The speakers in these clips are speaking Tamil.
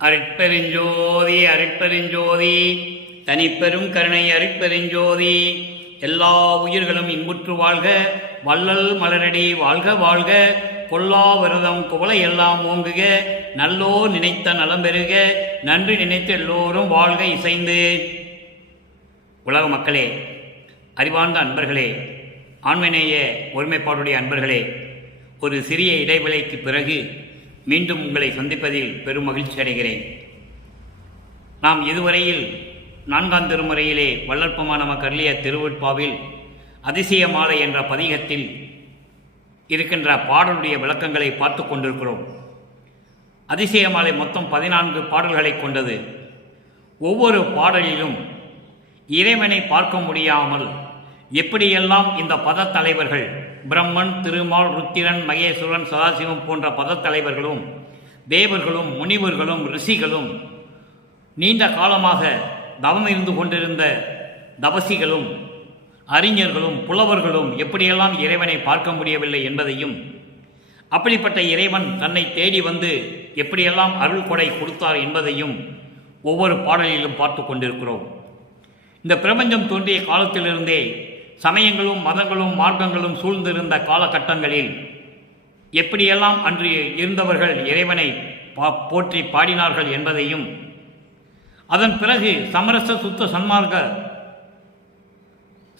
அருட்பெருஞ்சோதி அருட்பெருஞ்சோதி தனிப்பெரும் கருணை அருட்பெருஞ்சோதி. எல்லா உயிர்களும் இன்புற்று வாழ்க, வள்ளல் மலரடி வாழ்க வாழ்க. கொல்லா விரதம் குவளை எல்லாம் ஓங்குக, நல்லோ நினைத்த நலம் பெறுக, நன்றி நினைத்த எல்லோரும் வாழ்க இசைந்து. உலக மக்களே, அறிவார்ந்த அன்பர்களே, ஆண்மநேய ஒருமைப்பாடுடைய அன்பர்களே, ஒரு சிறிய இடைவெளிக்கு பிறகு மீண்டும் உங்களை சந்திப்பதில் பெரும் மகிழ்ச்சி அடைகிறேன். நாம் இதுவரையில் 4ஆம் திருமுறையிலே வள்ளற்பெருமான் நமக்கு அருளிய திருவெட்பாவில் அதிசய மாலை என்ற பதிகத்தில் இருக்கின்ற பாடலுடைய விளக்கங்களை பார்த்து கொண்டிருக்கிறோம். அதிசய மாலை மொத்தம் 14 பாடல்களை கொண்டது. ஒவ்வொரு பாடலிலும் இறைவனை பார்க்க முடியாமல் எப்படியெல்லாம் இந்த பத தலைவர்கள் பிரம்மன், திருமால், ருத்திரன், மகேஸ்வரன், சதாசிவம் போன்ற பத தலைவர்களும் தேவர்களும் முனிவர்களும் ரிஷிகளும் நீண்ட காலமாக தவம் இருந்து கொண்டிருந்த தபசிகளும் அறிஞர்களும் புலவர்களும் எப்படியெல்லாம் இறைவனை பார்க்க முடியவில்லை என்பதையும், அப்படிப்பட்ட இறைவன் தன்னை தேடி வந்து எப்படியெல்லாம் அருள் கொடை கொடுத்தார் என்பதையும் ஒவ்வொரு பாடலிலும் பார்த்து கொண்டிருக்கிறோம். இந்த பிரபஞ்சம் தோன்றிய காலத்திலிருந்தே சமயங்களும் மதங்களும் மார்க்கங்களும் சூழ்ந்திருந்த காலகட்டங்களில் எப்படியெல்லாம் அன்று இருந்தவர்கள் இறைவனை போற்றி பாடினார்கள் என்பதையும், அதன் பிறகு சமரச சுத்த சன்மார்க்க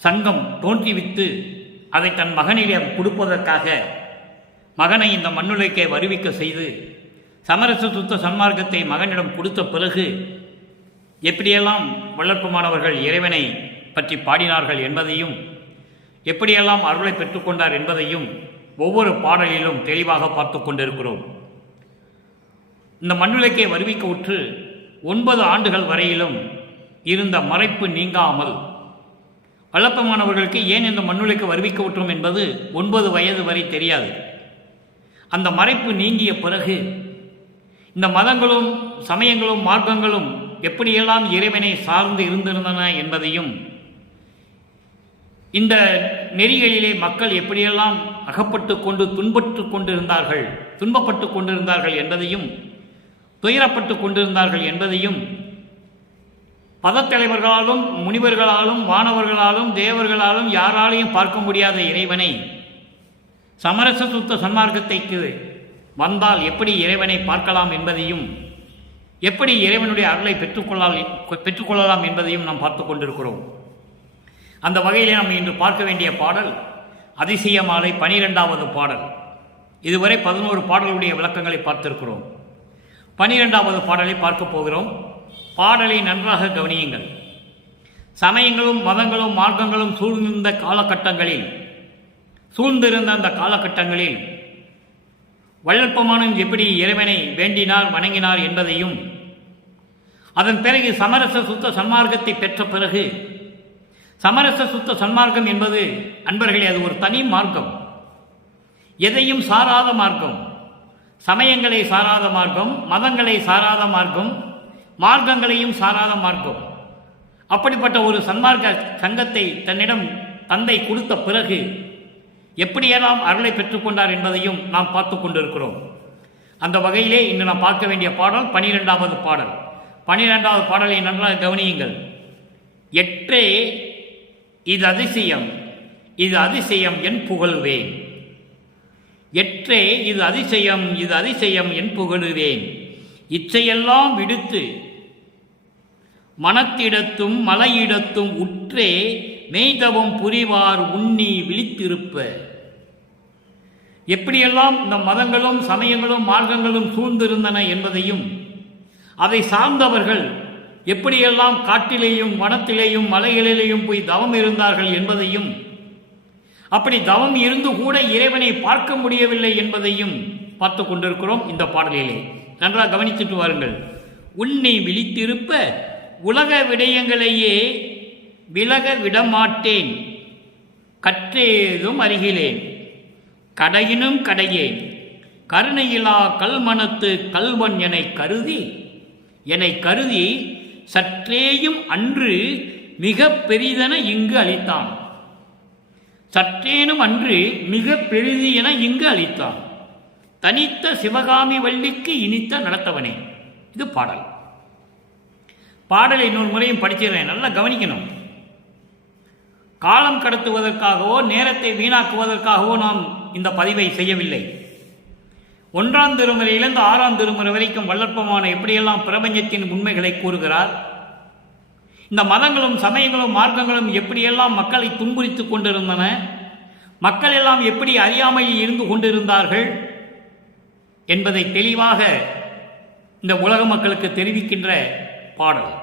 சங்கம் தோன்றிவித்து அதை தன் மகனிடம் கொடுப்பதற்காக மகனை இந்த மண்ணுலகை வருவிக்க செய்து சமரச சுத்த சன்மார்க்கத்தை மகனிடம் கொடுத்த பிறகு எப்படியெல்லாம் வள்ளற்பெருமானவர்கள் இறைவனை பற்றி பாடினார்கள் என்பதையும், எப்படியெல்லாம் அருளை பெற்றுக்கொண்டார் என்பதையும் ஒவ்வொரு பாடலிலும் தெளிவாக பார்த்து கொண்டிருக்கிறோம். இந்த மண்ணுலகை வருவிக்க உற்று 9 ஆண்டுகள் வரையிலும் இருந்த மறைப்பு நீங்காமல் வள்ளற்பெருமானவர்களுக்கு ஏன் இந்த மண்ணுலகை வருவிக்க உற்றோம் என்பது 9 வயது வரை தெரியாது. அந்த மறைப்பு நீங்கிய பிறகு இந்த மதங்களும் சமயங்களும் மார்க்கங்களும் எப்படியெல்லாம் இறைவனை சார்ந்து இருந்திருந்தன என்பதையும், இந்த நெறிகளிலே மக்கள் எப்படியெல்லாம் அகப்பட்டு கொண்டு துன்பப்பட்டு கொண்டிருந்தார்கள் என்பதையும், துயரப்பட்டு கொண்டிருந்தார்கள் என்பதையும் பதத்தலைவர்களாலும் முனிவர்களாலும் வானவர்களாலும் தேவர்களாலும் யாராலையும் பார்க்க முடியாத இறைவனை சமரச சுத்த சன்மார்க்கத்தைக்கு வந்தால் எப்படி இறைவனை பார்க்கலாம் என்பதையும், எப்படி இறைவனுடைய அருளை பெற்றுக்கொள்ளலாம் என்பதையும் நாம் பார்த்து கொண்டிருக்கிறோம். அந்த வகையிலே நாம் இன்று பார்க்க வேண்டிய பாடல் அதிசய மாலை 12வது பாடல். இதுவரை 11 பாடலுடைய விளக்கங்களை பார்த்திருக்கிறோம். 12வது பாடலை பார்க்க போகிறோம். பாடலை நன்றாக கவனியுங்கள். சமயங்களும் மதங்களும் மார்க்கங்களும் சூழ்ந்திருந்த அந்த காலகட்டங்களில் வள்ளற்பெருமானும் எப்படி இறைவனை வேண்டினார் வணங்கினார் என்பதையும், அதன் பிறகு சமரச சுத்த சன்மார்க்கத்தை பெற்ற பிறகு, சமரச சுத்த சன்மார்க்கம் என்பது அன்பர்களே அது ஒரு தனி மார்க்கம், எதையும் சாராத மார்க்கம், சமயங்களை சாராத மார்க்கம், மதங்களை சாராத மார்க்கம், மார்க்கங்களையும் சாராத மார்க்கம். அப்படிப்பட்ட ஒரு சன்மார்க்க சங்கத்தை தன்னிடம் தந்தை கொடுத்த பிறகு எப்படியெல்லாம் அருளை பெற்றுக்கொண்டார் என்பதையும் நாம் பார்த்து கொண்டிருக்கிறோம். அந்த வகையிலே இன்று நாம் பார்க்க வேண்டிய பாடல் 12வது பாடல். 12வது பாடலை நன்றாக கவனியுங்கள். எற்றே இது அதிசயம் என் புகழுவேன். எற்றே இது அதிசயம் என் புகழுவேன். இச்சையெல்லாம் விடுத்து மனத்திடத்தும் மலையிடத்தும் உற்றே மெய்தவம் புரிவார் உண்ணி விழித்திருப்ப. எப்படியெல்லாம் இந்த மதங்களும் சமயங்களும் மார்க்கங்களும் சூழ்ந்திருந்தன என்பதையும், அதை சார்ந்தவர்கள் எப்படியெல்லாம் காட்டிலேயும் வனத்திலேயும் மலைகளிலேயும் போய் தவம் இருந்தார்கள் என்பதையும், அப்படி தவம் இருந்து கூட இறைவனை பார்க்க முடியவில்லை என்பதையும் பார்த்து கொண்டிருக்கிறோம். இந்த பாடலிலே நன்றாக கவனித்துட்டு வாருங்கள். உன்னை விழித்திருப்ப உலக விடயங்களையே விலக விடமாட்டேன், கற்றேதும் அருகிலேன், கடையினும் கடையேன், கருணையிலா கல்மனத்து கல்வன் எனை கருதி சற்றேயும் அன்று மிக பெரிதென இங்கு அளித்தான். சற்றேனும் அன்று மிக பெரிது என இங்கு அளித்தான். தனித்த சிவகாமி வள்ளிக்கு இனித்த நடத்தவனே. இது பாடல். பாடலை இன்னொரு முறையும் படிச்சிடுறேன், நல்லா கவனிக்கணும். காலம் கடத்துவதற்காகவோ நேரத்தை வீணாக்குவதற்காகவோ நாம் இந்த பதிவை செய்யவில்லை. 1ஆம் திருமுறையிலிருந்து 6ஆம் திருமுறை வரைக்கும் வல்லற்பமான எப்படியெல்லாம் பிரபஞ்சத்தின் உண்மைகளை கூறுகிறார், இந்த மதங்களும் சமயங்களும் மார்க்கங்களும் எப்படியெல்லாம் மக்களை துன்புறுத்திக் கொண்டிருந்தன, மக்கள் எல்லாம் எப்படி அறியாமையில் இருந்து கொண்டிருந்தார்கள் என்பதை தெளிவாக இந்த உலக மக்களுக்கு தெரிவிக்கின்ற பாடல்.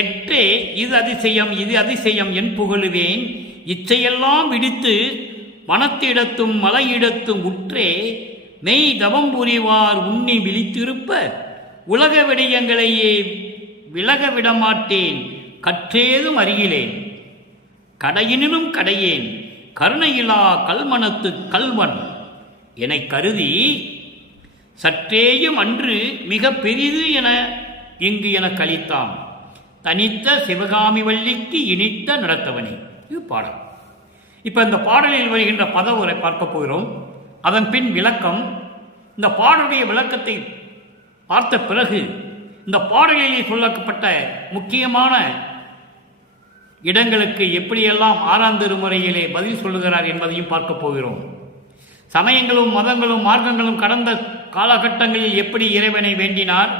எற்றே இது அதிசயம் இது அதிசயம் என் புகழுவேன், இச்சையெல்லாம் விடுத்து மனத்திடத்தும் மலையிடத்தும் உற்றே மெய் தவம் புரிவார் உண்ணி விழித்திருப்ப உலக விடயங்களையே விலக விடமாட்டேன் கற்றேதும் அருகிலேன் கடையினும் கடையேன் கருணையிலா கல்மனத்து கல்வன் என கருதி சற்றேயும் அன்று மிக பெரிது என இங்கு என கழித்தான் தனித்த சிவகாமி வள்ளிக்கு இனித்த நடத்தவனே. இது பாடல். இப்போ இந்த பாடலில் வருகின்ற பதவுரை பார்க்க போகிறோம். அதன் பின் விளக்கம். இந்த பாடலுடைய விளக்கத்தை பார்த்த பிறகு இந்த பாடலிலே சொல்லப்பட்ட முக்கியமான இடங்களுக்கு எப்படியெல்லாம் 6ஆம் திருமுறையிலே பதில் சொல்லுகிறார் என்பதையும் பார்க்க போகிறோம். சமயங்களும் மதங்களும் மார்க்கங்களும் கடந்த காலகட்டங்களில் எப்படி இறைவனை வேண்டினார்,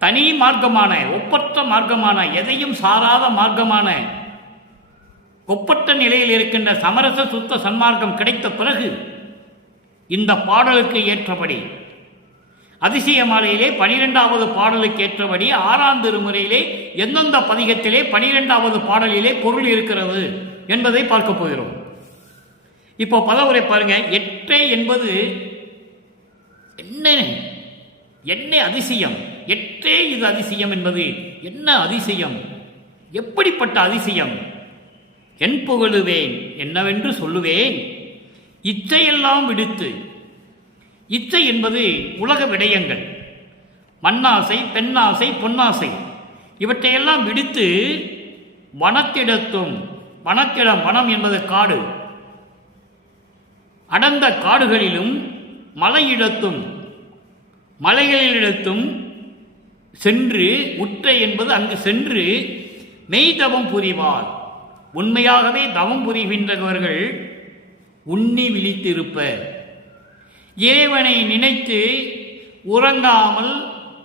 தனி மார்க்கமான ஒப்பற்ற மார்க்கமான எதையும் சாராத மார்க்கமான ஒப்பற்ற நிலையில் இருக்கின்ற சமரச சுத்த சன்மார்க்கம் கிடைத்த பிறகு இந்த பாடலுக்கு ஏற்றபடி அதிசயமாலையிலே 12வது பாடலுக்கு ஏற்றபடி 6ஆம் திருமுறையிலே எந்தெந்த பதிகத்திலே 12வது பாடலிலே பொருள் இருக்கிறது என்பதை பார்க்க போகிறோம். இப்போ பதவுரை பாருங்க. எற்றே என்பது என்ன அதிசயம், எற்றே இது அதிசயம் என்பது என்ன அதிசயம், எப்படிப்பட்ட அதிசயம், என் புகழுவேன் என்னவென்று சொல்லுவேன், இச்சையெல்லாம் விடுத்து. இச்சை என்பது உலக விடயங்கள், மண்ணாசை பெண்ணாசை பொன்னாசை இவற்றையெல்லாம் விடுத்து வனத்திடத்தும், வனத்திடம் வனம் என்பது காடு, அடர்ந்த காடுகளிலும் மலையிடத்தும் மலைகளிடத்தும் சென்று உற்ற என்பது அங்கு சென்று மெய் தவம் புரிவார். உண்மையாகவே தவம் புரிகின்றவர்கள் உண்ணி விழித்திருப்ப, இறைவனை நினைத்து உறங்காமல்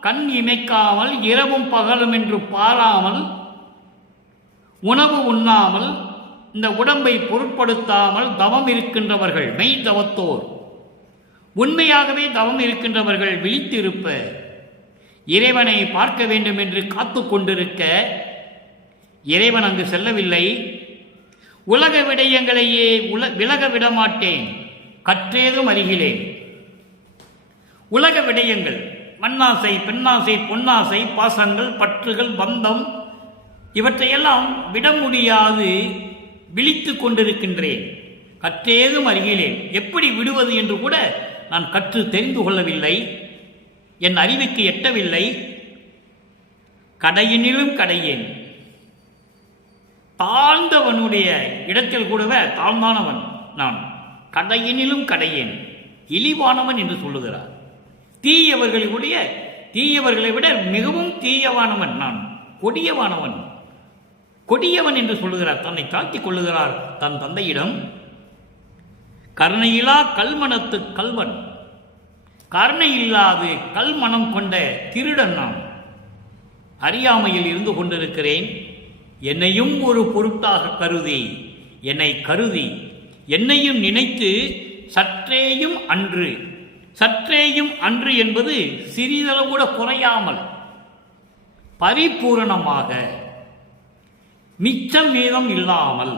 கண் இமைக்காமல் இரவும் பகலும் என்று பாராமல் உணவு உண்ணாமல் இந்த உடம்பை பொருட்படுத்தாமல் தவம் இருக்கின்றவர்கள் மெய் தவத்தோர், உண்மையாகவே தவம் இருக்கின்றவர்கள் விழித்திருப்ப, இறைவனை பார்க்க வேண்டும் என்று காத்து கொண்டிருக்க இறைவன் அங்கு செல்லவில்லை. உலக விடயங்களையே விலக விடமாட்டேன் கற்றேதும் அருகிலேன். உலக விடயங்கள் மண்ணாசை பெண்ணாசை பொன்னாசை பாசங்கள் பற்றுகள் பந்தம் இவற்றையெல்லாம் விட முடியாது விழித்து கொண்டிருக்கின்றேன். கற்றேதும் அருகிலேன். எப்படி விடுவது என்று கூட நான் கற்று தெரிந்து கொள்ளவில்லை, என் அறிவுக்கு எட்டவில்லை. கடையினிலும் கடையேன். தாழ்ந்தவனுடைய இடத்தில் கூடவே தாழ்ந்தானவன் நான். கடையினிலும் கடையேன், இழிவானவன் என்று சொல்லுகிறார். தீயவர்களை விட மிகவும் தீயவானவன் நான், கொடியவானவன், கொடியவன் என்று சொல்லுகிறார். தன்னை தாழ்த்திக் கொள்ளுகிறார் தன் தந்தையிடம். கருணையிலா கல்மனத்து கல்வன், கருணை இல்லாது கல்மனம் கொண்ட திருடன் நான். அறியாமையில் இருந்து கொண்டிருக்கிறேன். என்னையும் ஒரு பொருட்டாக கருதி, என்னை கருதி என்னையும் நினைத்து சற்றேயும் அன்று, சற்றேயும் அன்று என்பது சிறிதளவு கூட குறையாமல் பரிபூரணமாக மிச்சம் மீதம் இல்லாமல்,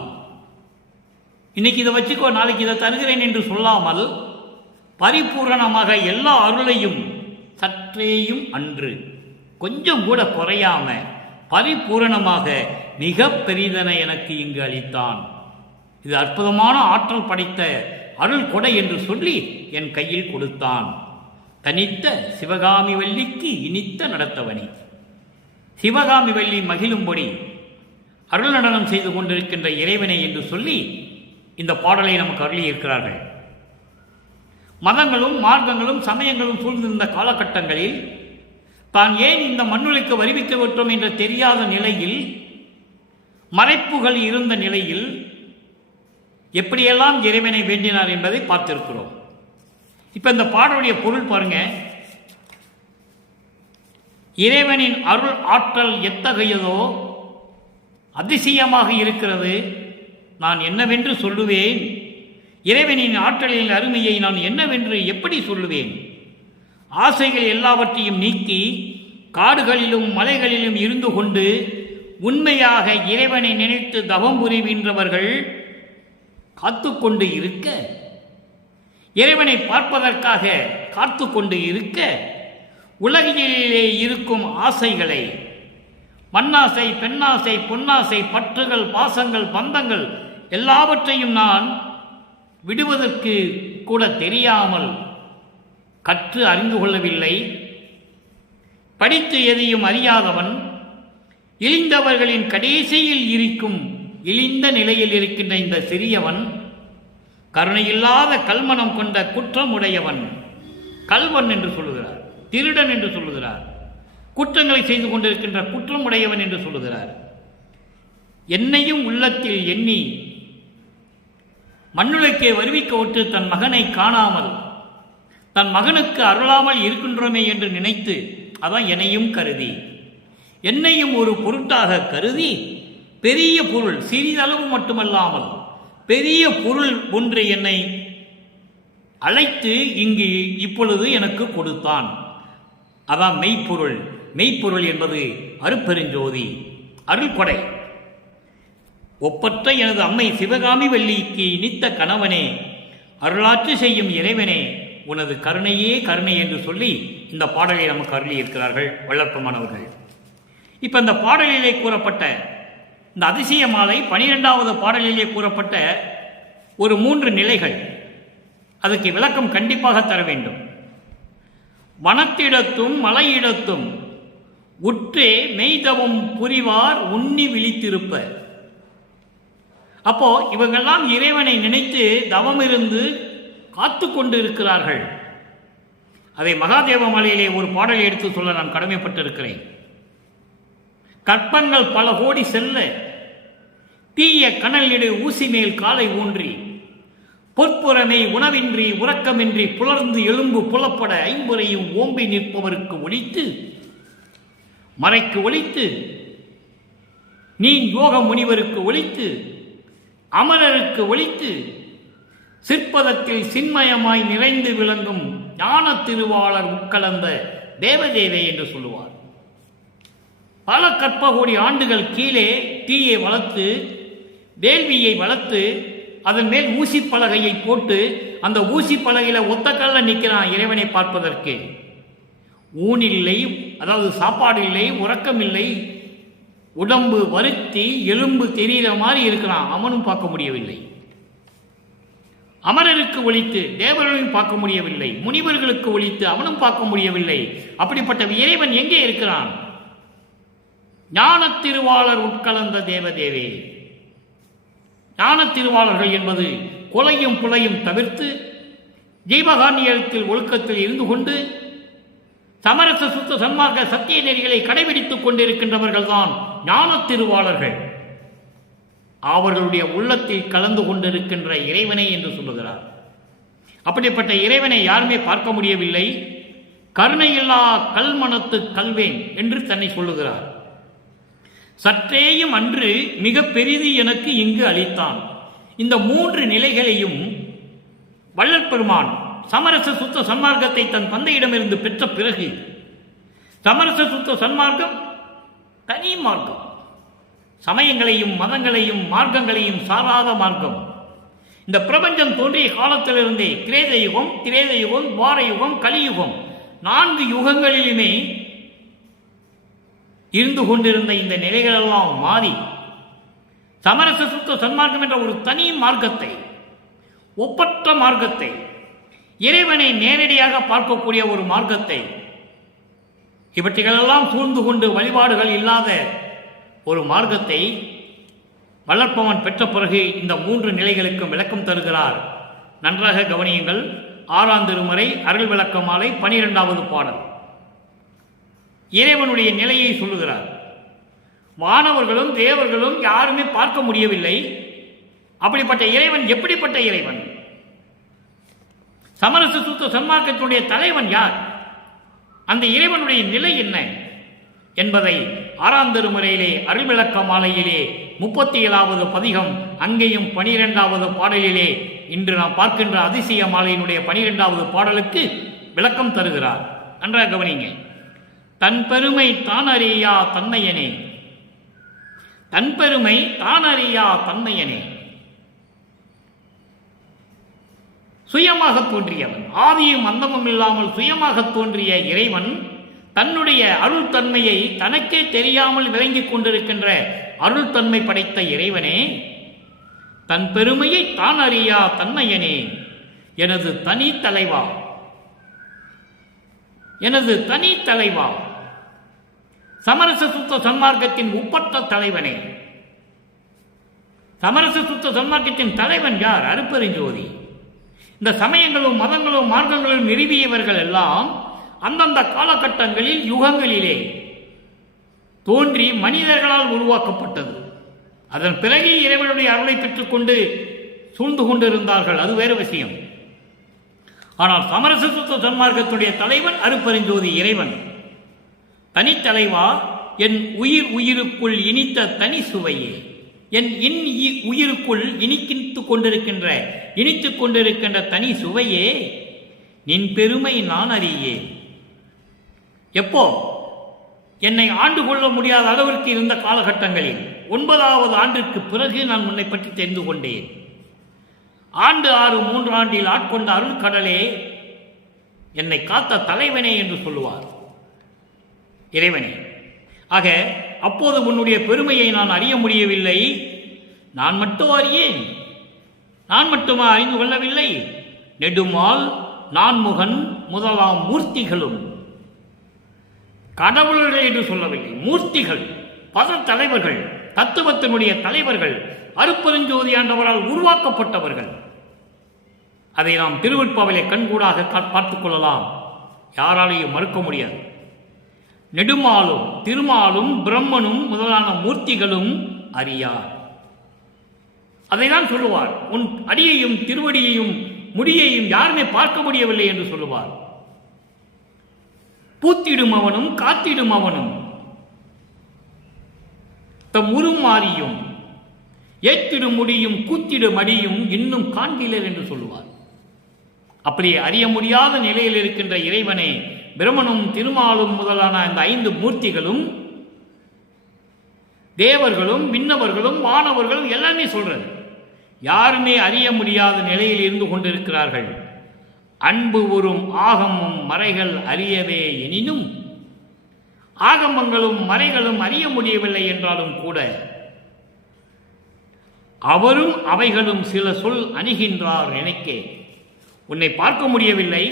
இன்னைக்கு இதை வச்சுக்கோ நாளைக்கு இதை தருகிறேன் என்று சொல்லாமல் பரிபூரணமாக எல்லா அருளையும் சற்றேயும் அன்று கொஞ்சம் கூட குறையாம பரிபூரணமாக மிக பெரிதென எனக்கு இங்கு அளித்தான். இது அற்புதமான ஆற்றல் படைத்த அருள் கொடை என்று சொல்லி என் கையில் கொடுத்தான். தனித்த சிவகாமி வள்ளிக்கு இனித்த நடத்தவனே. சிவகாமி வள்ளி மகிழும்படி அருள் நடனம் செய்து கொண்டிருக்கின்ற இறைவனை என்று சொல்லி இந்த பாடலை நமக்கு அருளி இருக்கிறார்கள். மதங்களும் மார்க்கங்களும் சமயங்களும் சூழ்ந்திருந்த காலகட்டங்களில் தான் ஏன் இந்த மண்ணுலைக்கு வருவிக்க விட்டோம் என்ற தெரியாத நிலையில், மறைப்புகள் இருந்த நிலையில் எப்படியெல்லாம் இறைவனை வேண்டினார் என்பதை பார்த்திருக்கிறோம். இப்ப இந்த பாடலுடைய பொருள் பாருங்க. இறைவனின் அருள் ஆற்றல் எத்தகையதோ அதிசயமாக இருக்கிறது, நான் என்னவென்று சொல்லுவேன்? இறைவனின் ஆற்றலின் அருமையை நான் என்னவென்று எப்படி சொல்லுவேன்? ஆசைகள் எல்லாவற்றையும் நீக்கி காடுகளிலும் மலைகளிலும் இருந்து கொண்டு உண்மையாக இறைவனை நினைத்து தவம் புரிகின்றவர்கள் காத்து கொண்டு இருக்க, இறைவனை பார்ப்பதற்காக காத்து கொண்டு இருக்க, உலகிலே இருக்கும் ஆசைகளை, மண்ணாசை, பெண்ணாசை, பொன்னாசை, பற்றுகள், பாசங்கள், பந்தங்கள் எல்லாவற்றையும் நான் விடுவதற்கு கூட தெரியாமல் கற்று அறிந்து கொள்ளவில்லை. படித்து எதையும் அறியாதவன், இழிந்தவர்களின் கடைசியில் இருக்கும் இழிந்த நிலையில் இருக்கின்ற இந்த சிறியவன், கருணையில்லாத கல்மனம் கொண்ட குற்றமுடையவன், கல்வன் என்று சொல்லுகிறார், திருடன் என்று சொல்லுகிறார், குற்றங்களை செய்து கொண்டிருக்கின்ற குற்றமுடையவன் என்று சொல்லுகிறார். என்னையும் உள்ளத்தில் எண்ணி மண்ணுலக்கே வருவிக்க விட்டு தன் மகனை காணாமல் தன் மகனுக்கு அருளாமல் இருக்கின்றோமே என்று நினைத்து, அதான் என்னையும் கருதி, என்னையும் ஒரு பொருட்டாக கருதி, பெரிய பொருள், சிறிதளவு மட்டுமல்லாமல் பெரிய பொருள் ஒன்று என்னை அழைத்து இங்கு இப்பொழுது எனக்கு கொடுத்தான். அதான் மெய்ப்பொருள். மெய்ப்பொருள் என்பது அருட்பெருஞ்சோதி, அருள்கொடை. ஒப்பற்ற எனது அம்மை சிவகாமி வள்ளிக்கு இனித்த கணவனே, அருளாட்சி செய்யும் இறைவனே, உனது கருணையே கருணை என்று சொல்லி இந்த பாடலை நமக்கு அருளி இருக்கிறார்கள் வள்ளற்பமானவர்கள். இப்ப இந்த பாடலிலே கூறப்பட்ட இந்த அதிசய மாலை 12வது பாடலிலே கூறப்பட்ட ஒரு 3 நிலைகள், அதுக்கு விளக்கம் கண்டிப்பாக தர வேண்டும். வனத்திடத்தும் மலையிடத்தும் உற்றே மெய்தவம் புரிவார் உண்ணி விழித்திருப்ப. அப்போ இவங்கெல்லாம் இறைவனை நினைத்து தவம் இருந்து காத்து கொண்டு இருக்கிறார்கள். அதை மகாதேவ மலையிலே ஒரு பாடலை எடுத்து சொல்ல நான் கடமைப்பட்டிருக்கிறேன். கற்பங்கள் பல கோடி செல்ல தீய கனல் இடு ஊசி மேல் காலை ஊன்றி, பொற்புறமே உணவின்றி உறக்கமின்றி புலர்ந்து எலும்பு புலப்பட ஐம்புறையும் ஓம்பி நிற்பவருக்கு ஒழித்து, மறைக்கு ஒழித்து, நீ யோக முனிவருக்கு ஒழித்து, அமரருக்கு ஒழித்து, சிற்பதத்தில் சின்மயமாய் நிறைந்து விளங்கும் ஞான திருவாளர் உட்கலந்த தேவதேவே என்று சொல்லுவார். பல கற்பகோடி ஆண்டுகள் கீழே தீயை வளர்த்து, வேள்வியை வளர்த்து, அதன் மேல் ஊசி பலகையை போட்டு, அந்த ஊசி பலகையில ஒத்த கல்ல நிற்கிறான் இறைவனை பார்ப்பதற்கு. ஊனில்லை, அதாவது சாப்பாடு இல்லை, உறக்கம் இல்லை, உடம்பு வருத்தி எலும்பு தெரிகிற மாதிரி இருக்கிறான், அவனும் பார்க்க முடியவில்லை. அமரருக்கு ஒழித்து தேவர்களையும் பார்க்க முடியவில்லை, முனிவர்களுக்கு ஒழித்து அவனும் பார்க்க முடியவில்லை. அப்படிப்பட்ட இறைவன் எங்கே இருக்கிறான்? ஞான திருவாளர் உட்கலந்த தேவதேவே. ஞான திருவாளர்கள் என்பது கொலையும் புலையும் தவிர்த்து ஜீவகாரணியத்தில் ஒழுக்கத்தில் இருந்து கொண்டு சமரச சுத்த சன்மார்க்க சத்திய நெறிகளை கடைபிடித்துக் கொண்டிருக்கின்றவர்கள் தான் ஞான திருவாளர்கள். அவர்களுடைய உள்ளத்தில் கலந்து கொண்டிருக்கின்ற இறைவனை என்று சொல்லுகிறார். அப்படிப்பட்ட இறைவனை யாருமே பார்க்க முடியவில்லை. கருணையில்லா கல்மனத்து கல்வேன் என்று தன்னை சொல்லுகிறார். சற்றேயும் அன்று மிக பெரிது எனக்கு இங்கு அளித்தான். இந்த 3 நிலைகளையும் வள்ளல் பெருமான் சமரச சுத்த சன்மார்க்கத்தை தன் தந்தையிடமிருந்து பெற்ற பிறகு, சமரச சுத்த சன்மார்க்கம் தனி மார்க்கம், சமயங்களையும் மதங்களையும் மார்க்கங்களையும் சாராத மார்க்கம். இந்த பிரபஞ்சம் தோன்றிய காலத்திலிருந்தே கிரேத யுகம், திரேத யுகம், துவார யுகம், கலியுகம் 4 யுகங்களிலுமே இருந்து கொண்டிருந்த இந்த நிலைகளெல்லாம் மாறி சமரச சுத்த சன்மார்க்கம் என்ற ஒரு தனி மார்க்கத்தை, ஒப்பற்ற மார்க்கத்தை, இறைவனை நேரடியாக பார்க்கக்கூடிய ஒரு மார்க்கத்தை, இவற்றைகளெல்லாம் சூழ்ந்து கொண்டு வழிபாடுகள் இல்லாத ஒரு மார்க்கத்தை வளர்ப்பவன் பெற்ற பிறகு இந்த 3 நிலைகளுக்கும் விளக்கம் தருகிறார். நன்றாக கவனியுங்கள். 6ஆம் திருமுறை அருள் விளக்க மாலை 12வது பாடல். இறைவனுடைய நிலையை சொல்லுகிறார். வானவர்களும் தேவர்களும் யாருமே பார்க்க முடியவில்லை. அப்படிப்பட்ட இறைவன் எப்படிப்பட்ட இறைவன்? சமரச சுத்த சன்மார்க்கத்தினுடைய தலைவன் யார்? அந்த இறைவனுடைய நிலை என்ன என்பதை 6ஆம் திருமுறையிலே அருள் விளக்க மாலையிலே 37வது பதிகம், அங்கேயும் 12வது பாடலிலே இன்று நாம் பார்க்கின்ற அதிசய மாலையினுடைய 12வது பாடலுக்கு விளக்கம் தருகிறார். நன்றாக கவனிங்க. தன் பெருமை தான் அறியா தன்மையனே, தன் பெருமை தான் அறியா தன்மையனே. சுயமாக தோன்றியவன், ஆதியும் அந்தமும் இல்லாமல் சுயமாக தோன்றிய இறைவன் தன்னுடைய அருள் தன்மையை தனக்கே தெரியாமல் விளங்கிக் கொண்டிருக்கின்ற அருள் தன்மை படைத்த இறைவனே, தன் பெருமையை தான் அறியா தன்மையனே, எனது தனி தலைவா, எனது தனி தலைவா, சமரச சுத்த சன்மார்க்கத்தின் உப்பற்ற தலைவனே. சமரச சுத்த சன்மார்க்கத்தின் தலைவன் யார்? அருட்பெருஞ்சோதி. இந்த சமயங்களும் மதங்களும் மார்க்கங்களும் நிறுவியவர்கள் எல்லாம் அந்தந்த காலகட்டங்களில் யுகங்களிலே தோன்றி மனிதர்களால் உருவாக்கப்பட்டது. அதன் பிறகு இறைவனுடைய அருளை பெற்றுக்கொண்டு சூழ்ந்து கொண்டிருந்தார்கள், அது வேறு விஷயம். ஆனால் சமரச சுத்த சன்மார்க்கத்துடைய தலைவன் அருட்பெருஞ்சோதி இறைவன். தனித்தலைவா, என் உயிர் உயிருக்குள் இனித்த தனி சுவையே, என் உயிருக்குள் இனித்துக் கொண்டிருக்கின்ற தனி சுவையே, நின் பெருமை நான் அறியே. எப்போ? என்னை ஆண்டு கொள்ள முடியாத அளவிற்கு இருந்த காலகட்டங்களில் 9வது ஆண்டிற்கு பிறகு நான் உன்னை பற்றி தெரிந்து கொண்டேன். ஆண்டு 6 3 ஆண்டில் ஆட்கொண்ட அருள் கடலே, என்னை காத்த தலைவனே என்று சொல்லுவார் இறைவனே. ஆக அப்போது உன்னுடைய பெருமையை நான் அறிய முடியவில்லை. நான் மட்டும் அறியேன், நான் மட்டுமா அறிந்து கொள்ளவில்லை, நெடுமால் நான்முகன் முதலாம் மூர்த்திகளும், கடவுள்கள் என்று சொல்லவில்லை, மூர்த்திகள், பல தலைவர்கள், தத்துவத்தினுடைய தலைவர்கள், அருட்பெருஞ்சோதி ஆண்டவரால் உருவாக்கப்பட்டவர்கள். அதை நாம் திருவெட்பாவிலே கண்கூடாக பார்த்துக் கொள்ளலாம், யாராலையும் மறுக்க முடியாது. நெடுமாலும் திருமாலும் பிரம்மனும் முதலான மூர்த்திகளும் அறியார். அதைதான் சொல்லுவார். உன் அடியையும் திருவடியையும் முடியையும் யாருமே பார்க்க முடியவில்லை என்று சொல்லுவார். பூத்திடும் அவனும் காத்திடும் அவனும் தம் உருமாறியும் ஏத்திடும் முடியும் கூத்திடும் அடியும் இன்னும் காண்கிலர் என்று சொல்லுவார். அப்படியே அறிய முடியாத நிலையில் இருக்கின்ற இறைவனை பிரம்மனும் திருமாலும் முதலான இந்த 5 மூர்த்திகளும், தேவர்களும் விண்ணவர்களும் வானவர்களும் எல்லாமே சொல்றது, யாருமே அறிய முடியாத நிலையில் இருந்து கொண்டிருக்கிறார்கள். அன்பு உறும் ஆகமும் மறைகள் அறியவே எனினும், ஆகமங்களும் மறைகளும் அறிய முடியவில்லை என்றாலும் கூட அவரும் அவைகளும் சில சொல் அணுகின்றார் நினைக்கே. உன்னை பார்க்க முடியவில்லை,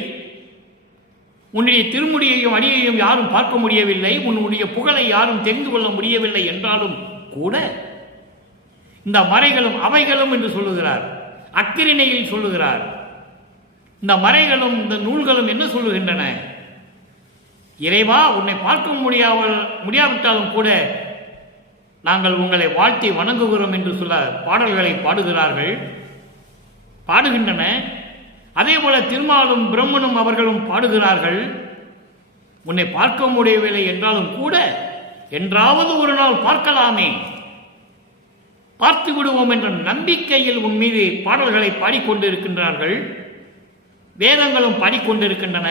உன்னுடைய திருமுடியையும் அடியையும் யாரும் பார்க்க முடியவில்லை, உன்னுடைய புகழை யாரும் தெரிந்து கொள்ள முடியவில்லை என்றாலும் கூட இந்த மறைகளும் அவைகளும் என்று சொல்லுகிறார். அக்கிரிணையில் சொல்லுகிறார். இந்த மறைகளும் இந்த நூல்களும் என்ன சொல்லுகின்றன? இறைவா, உன்னை பார்க்க முடியாவிட்டாலும் கூட நாங்கள் உங்களை வாழ்த்தி வணங்குகிறோம் என்று சொல்ல பாடல்களை பாடுகின்றன. அதே போல திருமாலும் பிரம்மனும் அவர்களும் பாடுகிறார்கள். உன்னை பார்க்க முடியவில்லை என்றாலும் கூட என்றாவது ஒரு நாள் பார்க்கலாமே, பார்த்து விடுவோம் என்ற நம்பிக்கையில் உன் மீது பாடல்களை பாடிக்கொண்டிருக்கின்றார்கள். வேதங்களும் பாடிக்கொண்டிருக்கின்றன,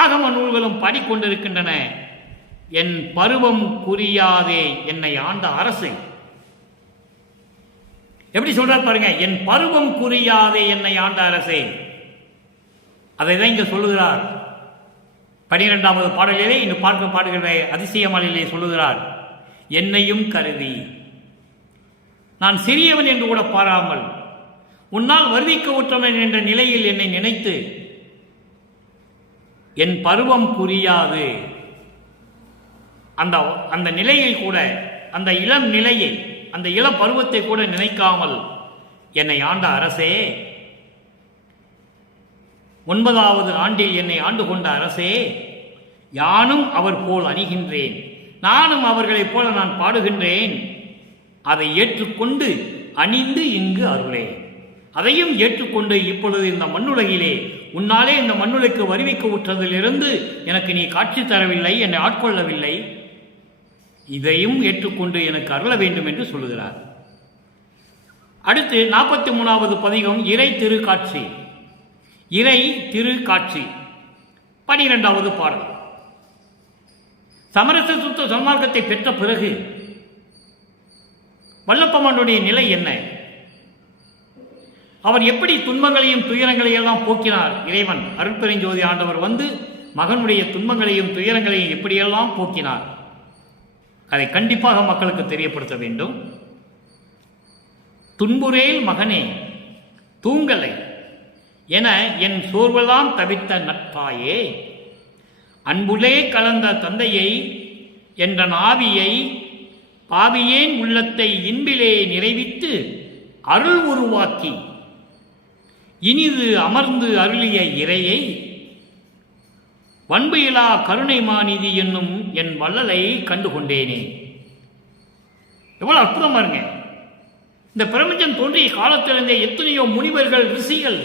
ஆகம நூல்களும் பாடிக்கொண்டிருக்கின்றன. என் பருவம் குறியாதே என்னை ஆண்ட அரசு. எப்படி சொல்றார் பாருங்க, என் பருவம் குறியாதே என்னை ஆண்ட அரசே. அதை தான் இங்க சொல்லுகிறார் 12வது பாடலிலே. இங்கு பார்க்க பாடுகிற அதிசய மாலையிலே சொல்லுகிறார், என்னையும் கருதி நான் சிறியவன் என்று கூட பாராமல் உன்னால் வருவிக்க உற்றவன் என்ற நிலையில் என்னை நினைத்து என் பருவம் புரியாது அந்த நிலையை கூட, அந்த இளம் நிலையை, அந்த இள பருவத்தை கூட நினைக்காமல் என்னை ஆண்ட அரசே, 9வது ஆண்டில் என்னை ஆண்டு கொண்ட அரசே, யானும் அவர் போல் அணிகின்றேன், நானும் அவர்களைப் போல நான் பாடுகின்றேன், அதை ஏற்றுக்கொண்டு அணிந்து இங்கு அருளே. அதையும் ஏற்றுக்கொண்டு இப்பொழுது இந்த மண்ணுலகிலே உன்னாலே இந்த மண்ணுலைக்கு வருவிக்க உற்றதிலிருந்து எனக்கு நீ காட்சி தரவில்லை, என்னை ஆட்கொள்ளவில்லை, இதையும் ஏற்றுக்கொண்டு எனக்கு அருள வேண்டும் என்று சொல்லுகிறார். அடுத்து 43வது பதிகம் இறை திருக்காட்சி. இறை திருக்காட்சி 12வது பாடல். சமரச சுத்த சன்மார்க்கத்தை பெற்ற பிறகு வல்லப்பமானுடைய நிலை என்ன? அவர் எப்படி துன்பங்களையும் துயரங்களையும் எல்லாம் போக்கினார்? இறைவன் அருட்பெருஞ்சோதி ஆண்டவர் வந்து மகனுடைய துன்பங்களையும் துயரங்களையும் எப்படியெல்லாம் போக்கினார்? அதை கண்டிப்பாக மக்களுக்கு தெரியப்படுத்த வேண்டும். துன்புரேல் மகனே தூங்கலை என என் சோர்வெல்லாம் தவித்த நட்பாயே, அன்புலே கலந்த தந்தையை என்ற ஆவியை பாவியேன் உள்ளத்தை இன்பிலே நிறைவித்து அருள் உருவாக்கி இனிது அமர்ந்து அருளிய இறையை பண்பு இலா கருணை மாநிதி என்னும் என் வள்ளலை கண்டுகொண்டேனே. எவ்வளவு அற்புதமா இருங்க! இந்த பிரபஞ்சம் தோன்றிய காலத்திலிருந்தே எத்தனையோ முனிவர்கள், ரிஷிகள்,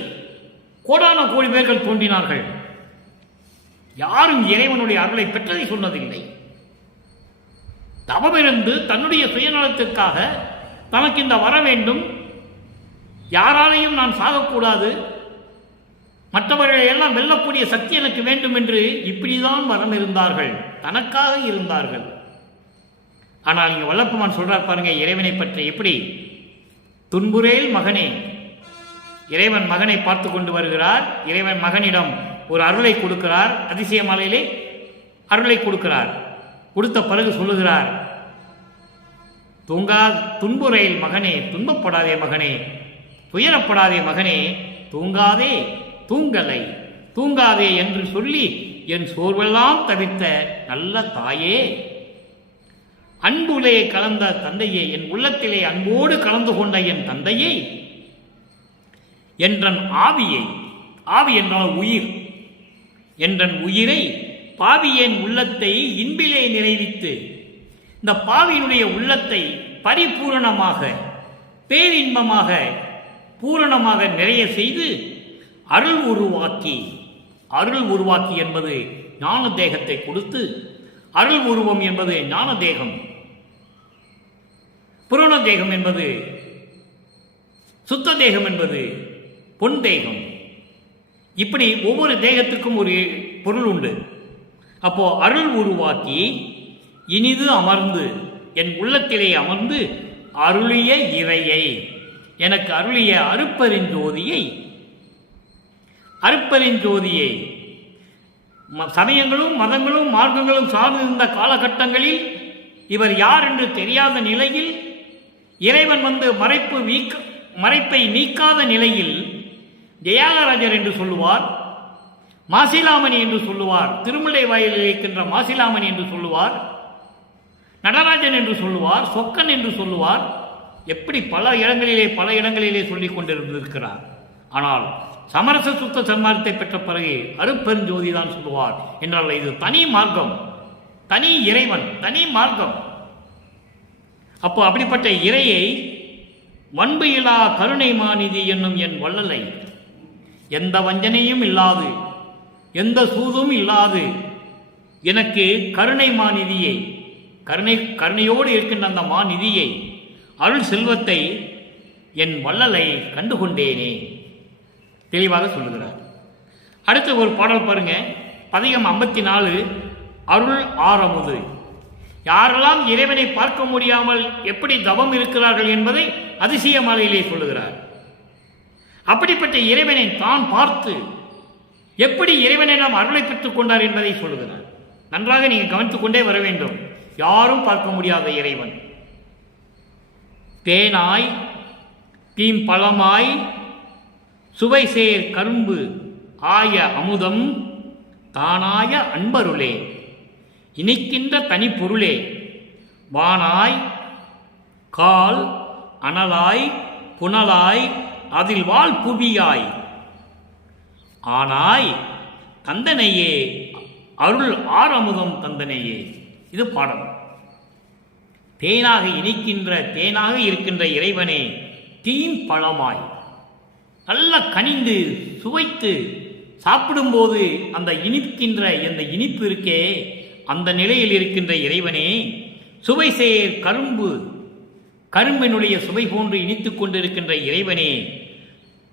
கோடான கோடி பேர்கள் தோன்றினார்கள். யாரும் இறைவனுடைய அருளை பெற்றதை சொன்னதில்லை. தவமிருந்து தன்னுடைய சுயநலத்திற்காக தனக்கு இந்த வர வேண்டும், யாராலையும் நான் சாகக்கூடாது, மற்றவர்களை எல்லாம் வெல்லக்கூடிய சக்தி எனக்கு வேண்டும் என்று இப்படிதான் வரம் இருந்தார்கள், தனக்காக இருந்தார்கள். ஆனால் இங்க வல்லப்பமான் சொல்றார் பாருங்க இறைவனை பற்றி எப்படி. துன்புரேல் மகனே, இறைவன் மகனை பார்த்து கொண்டு வருகிறார். இறைவன் மகனிடம் ஒரு அருளை கொடுக்கிறார். அதிசய மாலையிலே அருளை கொடுக்கிறார். கொடுத்த பிறகு சொல்லுகிறார், துன்புரையில் மகனே, துன்பப்படாதே மகனே, துயரப்படாதே மகனே, தூங்காதே, தூங்கலை, தூங்காதே என்று சொல்லி என் சோர்வெல்லாம் தவித்த நல்ல தாயே, அன்புலே கலந்த தந்தையே, என் உள்ளத்திலே அன்போடு கலந்து கொண்ட என் தந்தையை, என்றன் ஆவியை, ஆவி என்றால் உயிர், என்றன் உயிரை பாவியேன் உள்ளத்தை இன்பிலே நிறைவித்து, இந்த பாவியினுடைய உள்ளத்தை பரிபூரணமாக பேரின்பமாக பூரணமாக நிறைய செய்து அருள் உருவாக்கி, அருள் உருவாக்கி என்பது ஞான தேகத்தை கொடுத்து, அருள் உருவம் என்பது ஞான தேகம், புரண தேகம் என்பது சுத்த தேகம் என்பது பொன் தேகம். இப்படி ஒவ்வொரு தேகத்துக்கும் ஒரு பொருள் உண்டு. அப்போ அருள் உருவாக்கி இனிது அமர்ந்து என் உள்ளத்திலே அமர்ந்து அருளிய இறையை, எனக்கு அருளிய அருட்பெருஞ்சோதியை, அருட்பெருஞ்சோதியை சமயங்களும் மதங்களும் மார்க்கங்களும் சார்ந்திருந்த காலகட்டங்களில் இவர் யார் என்று தெரியாத நிலையில் இறைவன் வந்து மறைப்பை நீக்காத நிலையில் ஜெயாலராஜர் என்று சொல்லுவார், மாசிலாமணி என்று சொல்லுவார், திருமலை வாயிலில் இருக்கின்ற மாசிலாமணி என்று சொல்லுவார், நடராஜன் என்று சொல்லுவார், சொக்கன் என்று சொல்லுவார். எப்படி பல இடங்களிலே சொல்லிக் கொண்டிருந்திருக்கிறார். ஆனால் சமரச சுத்த சன்மார்க்கத்தை பெற்ற பிறகு அருட்பெருஞ்சோதி தான் சொல்லுவார் என்றால் இது தனி மார்க்கம், தனி இறைவன், தனி மார்க்கம். அப்போ அப்படிப்பட்ட இறையை வன்பு இலா கருணை மாநிதி என்னும் என் வள்ளலை, எந்த வஞ்சனையும் இல்லாது எந்த சூதும் இல்லாது எனக்கு கருணை மாநிதியை, கருணையோடு இருக்கின்ற அந்த மாநிதியை, அருள் செல்வத்தை, என் வள்ளலை கண்டுகொண்டேனே தெளிவாக சொல்லுகிறார். அடுத்து ஒரு பாடல் பாருங்க, பதிகம் 54 அருள் ஆரமுது. யாரெல்லாம் இறைவனை பார்க்க முடியாமல் எப்படி தவம் இருக்கிறார்கள் என்பதை அதிசய மாலையிலே சொல்லுகிறார். அப்படிப்பட்ட இறைவனை தான் பார்த்து எப்படி இறைவனிடம் அருளை பெற்றுக் கொண்டார் என்பதை சொல்லுகிறார். நன்றாக நீங்கள் கவனித்துக் கொண்டே வர வேண்டும். யாரும் பார்க்க முடியாத இறைவன் தேனாய் தீம்பழமாய் சுவை சேர் கரும்பு ஆய அமுதம் தானாய அன்பருளே, இனிக்கின்ற தனிப்பொருளே, வானாய் கால் அனலாய் புனலாய் அதில் வாழ் புவியாய் ஆனாய் தந்தனையே அருள் ஆரமுதம் தந்தனையே. இது பாடம். தேனாக இனிக்கின்ற தேனாக இருக்கின்ற இறைவனே, தீன் பழமாய் நல்ல கனிந்து சுவைத்து சாப்பிடும்போது அந்த இனிக்கின்ற அந்த இனிப்பு இருக்கே, அந்த நிலையில் இருக்கின்ற இறைவனே, சுவை சேர் கரும்பினுடைய சுவை போன்று இனித்துக் கொண்டிருக்கின்ற இறைவனே,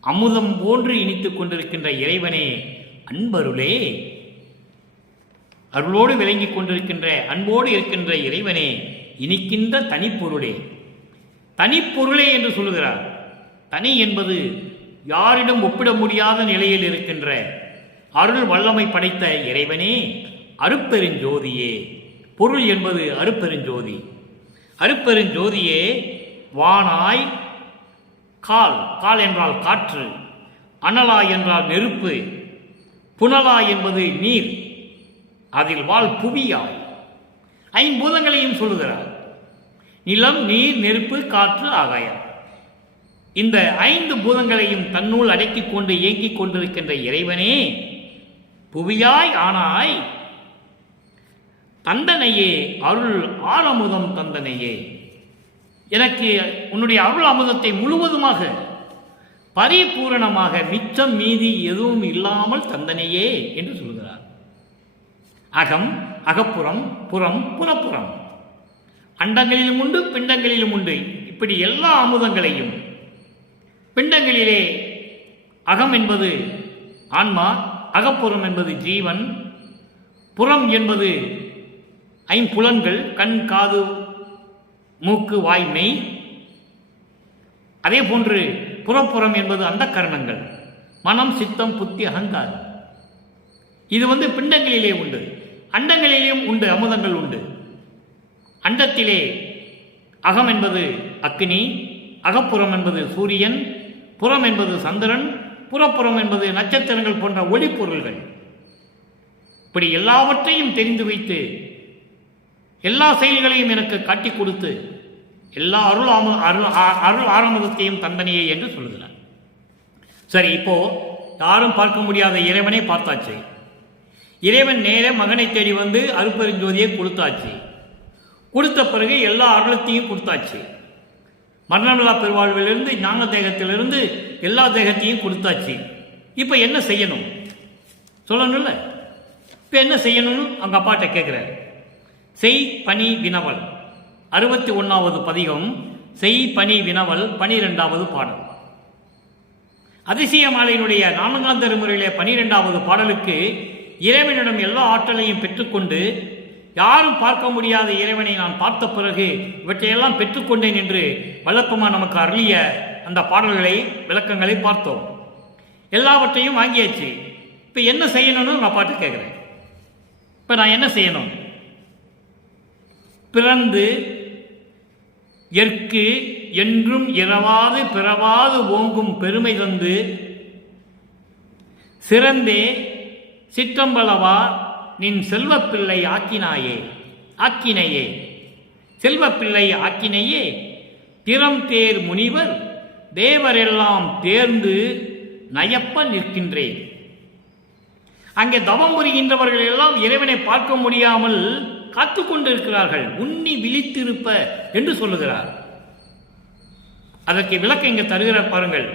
அமுதம் போன்று இனித்துக் கொண்டிருக்கின்ற இறைவனே, அன்பருளே, அருளோடு விளங்கிக் கொண்டிருக்கின்ற அன்போடு இருக்கின்ற இறைவனே, இனிக்கின்ற தனிப்பொருளே. தனிப்பொருளே என்று சொல்லுகிறார். தனி என்பது யாரிடம் ஒப்பிட முடியாத நிலையில் இருக்கின்ற அருள் வல்லமை படைத்த இறைவனே, அருட்பெருஞ்சோதியே. பொருள் என்பது அருட்பெருஞ்சோதி. அருட்பெருஞ்சோதியே, வானாய் கால் என்றால் காற்று, அனலாய் என்றால் நெருப்பு, புனலாய் என்பது நீர், அதில் வாழ் புவியாய். ஐம்பூதங்களையும் சொல்லுகிறார். நிலம், நீர், நெருப்பு, காற்று, ஆகாயம். இந்த 5 பூதங்களையும் தன்னுள் அடக்கிக் கொண்டு இயங்கிக் கொண்டிருக்கின்ற இறைவனே, புவியாய் ஆனாய் தந்தனையே, அருள் ஆரமுதம் தந்தனையே. எனக்கு உன்னுடைய அருள் அமுதத்தை முழுவதுமாக பரிபூரணமாக மிச்சம் மீதி எதுவும் இல்லாமல் தந்தனையே என்று சொல்கிறார். அகம், அகப்புறம், புறம், புறப்புறம், அண்டங்களிலும் உண்டு பிண்டங்களிலும் உண்டு. இப்படி எல்லா அமுதங்களையும், பிண்டங்களிலே அகம் என்பது ஆன்மா, அகப்புறம் என்பது ஜீவன், புறம் என்பது ஐம்புலன்கள், கண், காது, மூக்கு, வாய், மெய். அதே போன்று புறப்புறம் என்பது அந்த கரணங்கள், மனம், சித்தம், புத்தி, அகங்காரம். இது பிண்டங்களிலே உண்டு. அண்டங்களிலேயும் உண்டு, அமுதங்கள் உண்டு. அண்டத்திலே அகம் என்பது அக்னி, அகப்புறம் என்பது சூரியன், புறம் என்பது சந்திரன், புறப்புறம் என்பது நட்சத்திரங்கள் போன்ற ஒளிப்பொருள்கள். இப்படி எல்லாவற்றையும் தெரிந்து வைத்து எல்லா செயல்களையும் எனக்கு காட்டிக் கொடுத்து எல்லா அருள் ஆரம்பத்தையும் தந்தனையே என்று சொல்கிறார். சரி, இப்போ யாரும் பார்க்க முடியாத இறைவனை பார்த்தாச்சு. இறைவன் நேர மகனை தேடி வந்து அருட்பெருஞ்சோதியை கொடுத்தாச்சு. கொடுத்த பிறகு எல்லா அருளத்தையும் கொடுத்தாச்சு. மரணமில்லா பெருவாழ்விலிருந்து, ஞான தேகத்திலிருந்து எல்லா தேகத்தையும் கொடுத்தாச்சு. இப்போ என்ன செய்யணும் சொல்லணும்ல? இப்போ என்ன செய்யணும்னு அவங்க அப்பாட்ட கேட்குறாரு. செய் பணி வினவல் 61வது பதிகம், செய் பணி வினவல் 12வது பாடல். அதிசய மாலையினுடைய 4ஆம் திருமுறையிலே 12வது பாடலுக்கு இறைவனிடம் எல்லா ஆற்றலையும் பெற்றுக்கொண்டு, யாரும் பார்க்க முடியாத இறைவனை நான் பார்த்த பிறகு இவற்றையெல்லாம் பெற்றுக்கொண்டேன் என்று வல்லப்பமா நமக்கு அருளிய அந்த பாடல்களை, விளக்கங்களை பார்த்தோம். எல்லாவற்றையும் வாங்கியாச்சு. இப்போ என்ன செய்யணும்னு நான் பாட்டு கேட்குறேன். இப்போ நான் என்ன செய்யணும்? பிறந்து எற்கு என்றும் இரவாது பிறவாது ஓங்கும் பெருமை தந்து, சிறந்தே சிற்றம்பலவா நின் செல்வப்பிள்ளை ஆக்கினையே செல்வப்பிள்ளை ஆக்கினையே, திறம் தேர் முனிவர் தேவரெல்லாம் தேர்ந்து நயப்ப நிற்கின்றேன். அங்கே தவம் புரிகின்றவர்கள் எல்லாம் இறைவனை பார்க்க முடியாமல் காத்து கொண்டிருக்கிறார்கள். உன்னி விழித்திருப்ப என்று சொல்லுகிறார். அதற்கு விளக்கம் இங்கே தருகிறார் பாருங்கள்.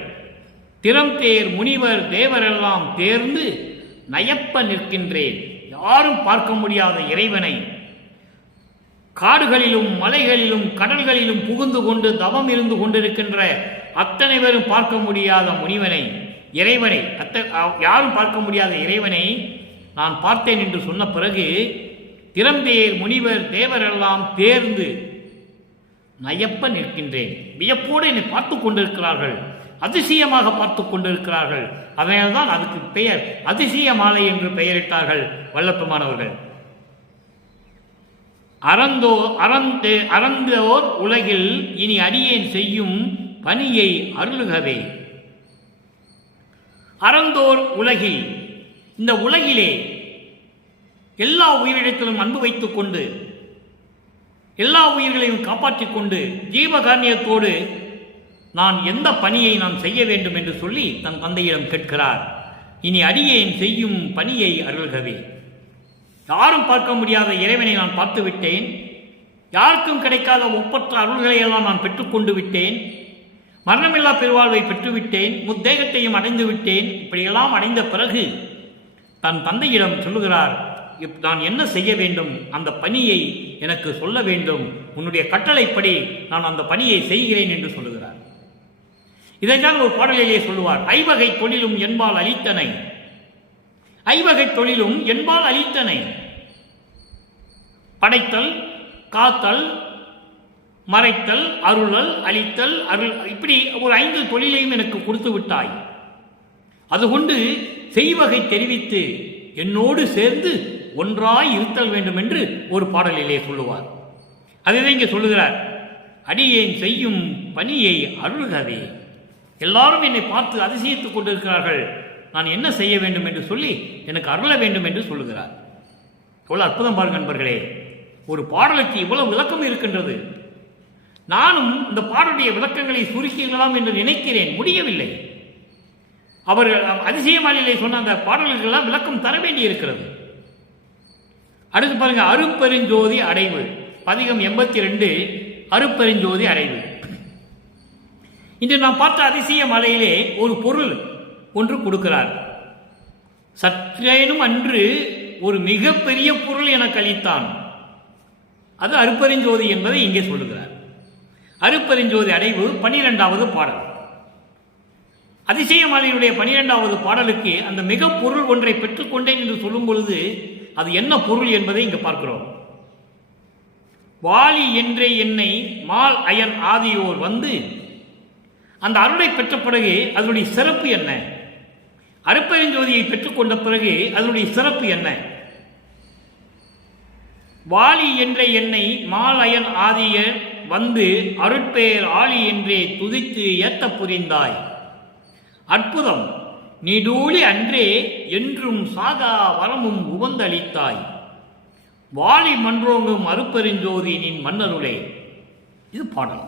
திறம் தேர் முனிவர் தேவரெல்லாம் தேர்ந்து நயப்ப நிற்கின்றேன். யாரும் பார்க்க முடியாத இறைவனை காடுகளிலும் மலைகளிலும் கடல்களிலும் புகுந்து கொண்டு தவம் இருந்து கொண்டிருக்கின்ற அத்தனை பேரும் பார்க்க முடியாத முனிவனை, இறைவனை, யாரும் பார்க்க முடியாத இறைவனை நான் பார்த்தேன் என்று சொன்ன பிறகு, திறந்தேர் முனிவர் தேவரெல்லாம் தேர்ந்து நயப்ப நிற்கின்றேன். வியப்போடு என்னை பார்த்து கொண்டிருக்கிறார்கள், அதிசயமாக பார்த்து கொண்டிருக்கிறார்கள். அதனால்தான் அதுக்கு பெயர் அதிசய மாலை என்று பெயரிட்டார்கள் வல்லப்பமானவர்கள். அறந்தோர் உலகில் இனி அடியேன் செய்யும் பணியை அருளுகவே. அறந்தோர் உலகில், இந்த உலகிலே எல்லா உயிரிடத்திலும் அன்பு வைத்துக் கொண்டு எல்லா உயிர்களையும் காப்பாற்றிக் கொண்டு ஜீவகாரணியத்தோடு நான் எந்த பணியை நான் செய்ய வேண்டும் என்று சொல்லி தன் தந்தையிடம் கேட்கிறார். இனி அடியேன் செய்யும் பணியை அருள்கவே. யாரும் பார்க்க முடியாத இறைவனை நான் பார்த்து விட்டேன். யாருக்கும் கிடைக்காத ஒப்பற்ற அருள்களை எல்லாம் நான் பெற்றுக்கொண்டு விட்டேன். மரணமில்லா பெருவாழ்வை பெற்றுவிட்டேன். முத்தேகத்தையும் அடைந்து விட்டேன். இப்படியெல்லாம் அடைந்த பிறகு தன் தந்தையிடம் சொல்லுகிறார், நான் என்ன செய்ய வேண்டும், அந்த பணியை எனக்கு சொல்ல வேண்டும், உன்னுடைய கட்டளைப்படி நான் அந்த பணியை செய்கிறேன் என்று சொல்லுகிறார். இதைத்தான் ஒரு பாடலிலே சொல்லுவார், ஐவகை தொழிலும் என்பால் அளித்தனை, ஐவகை தொழிலும் என்பால் அளித்தனை, படைத்தல், காத்தல், மறைத்தல், அருளல், அளித்தல், அருள், இப்படி ஒரு 5 தொழிலையும் எனக்கு கொடுத்து விட்டாய். அதுகொண்டு செய்வகை தெரிவித்து என்னோடு சேர்ந்து ஒன்றாய் இருத்தல் வேண்டும் என்று ஒரு பாடலிலே சொல்லுவார். அதை இங்கே சொல்லுகிறார், அடியேன் செய்யும் பணியை அருள்கவே. எல்லாரும் என்னை பார்த்து அதிசயித்துக் கொண்டிருக்கிறார்கள், நான் என்ன செய்ய வேண்டும் என்று சொல்லி எனக்கு அருள வேண்டும் என்று சொல்லுகிறார். எவ்வளவு அற்புதம் பாருங்கள் நண்பர்களே, ஒரு பாடலுக்கு இவ்வளவு விளக்கம் இருக்கின்றது. நானும் இந்த பாடலுடைய விளக்கங்களை சுருக்கிடலாம் என்று நினைக்கிறேன், முடியவில்லை. அவர்கள் அதிசயமாலிலே சொன்ன அந்த பாடல்களெல்லாம் விளக்கம் தர வேண்டி இருக்கிறது. அடுத்து பாருங்க, அருப்பெருஞ்சோதி அடைவு, பதிகம் 82, அருப்பெருஞ்சோதி அடைவு. இன்று நாம் பார்த்த அதிசய மாலையிலே ஒரு பொருள் ஒன்று கொடுக்கிறார். சற்றேனும் அன்று ஒரு மிகப்பெரிய பொருள் எனக்கு அளித்தான், அது அருப்பெருஞ்சோதி என்பதை இங்கே சொல்லுகிறார். அருப்பெருஞ்சோதி அடைவு 12வது பாடல். அதிசயமாலையினுடைய 12வது பாடலுக்கு அந்த மிக பொருள் ஒன்றை பெற்றுக்கொண்டேன் என்று சொல்லும் பொழுது அது என்ன பொருள் என்பதை இங்கு பார்க்கிறோம். வாலி என்றே என்னை மால் அயன் ஆதியோர் வந்து, அந்த அருளை பெற்ற பிறகு அதனுடைய சிறப்பு என்ன, அருப்பெருஞ்சோதியை பெற்றுக்கொண்ட பிறகு அதனுடைய சிறப்பு என்ன? வாலி என்ற என்னை மால் அயன் ஆதியர் வந்து அருட்பெயர் ஆளி என்றே துதித்து ஏத்த புரிந்தாய். அற்புதம், நீடூழி அன்றே என்றும் சாகா வரமும் உவந்தளித்தாய். வாலி மன்றோங்கும் அருப்பெருஞ்சோதி நின் மன்னருளே. இது பாடல்.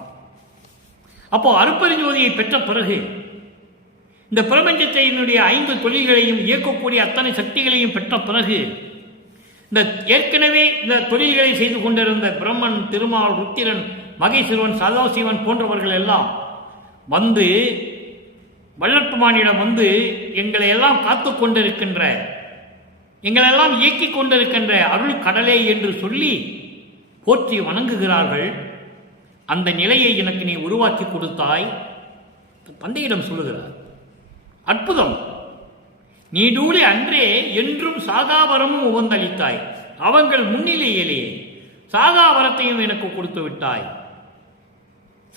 அப்போ அருப்பெருஞ்சோதியை பெற்ற பிறகு இந்த பிரபஞ்சத்தை என்னுடைய 5 தொழில்களையும் இயக்கக்கூடிய அத்தனை சக்திகளையும் பெற்ற பிறகு இந்த ஏற்கனவே இந்த தொழில்களை செய்து கொண்டிருந்த பிரம்மன், திருமால், ருத்திரன், மகேஸ்வரன், சதாசிவன் போன்றவர்கள் எல்லாம் வந்து வல்லற்பமானிடம் வந்து எங்களை எல்லாம் காத்து கொண்டிருக்கின்ற, எங்களெல்லாம் இயக்கி கொண்டிருக்கின்ற அருள் கடலே என்று சொல்லி போற்றி வணங்குகிறார்கள். அந்த நிலையை எனக்கு நீ உருவாக்கி கொடுத்தாய், தந்தையிடம் சொல்லுகிறார். அற்புதம், நீடூழி அன்றே என்றும் சாகாவரமும் உவந்தளித்தாய். அவங்கள் முன்னிலையிலேயே சாகாவரத்தையும் எனக்கு கொடுத்து விட்டாய்,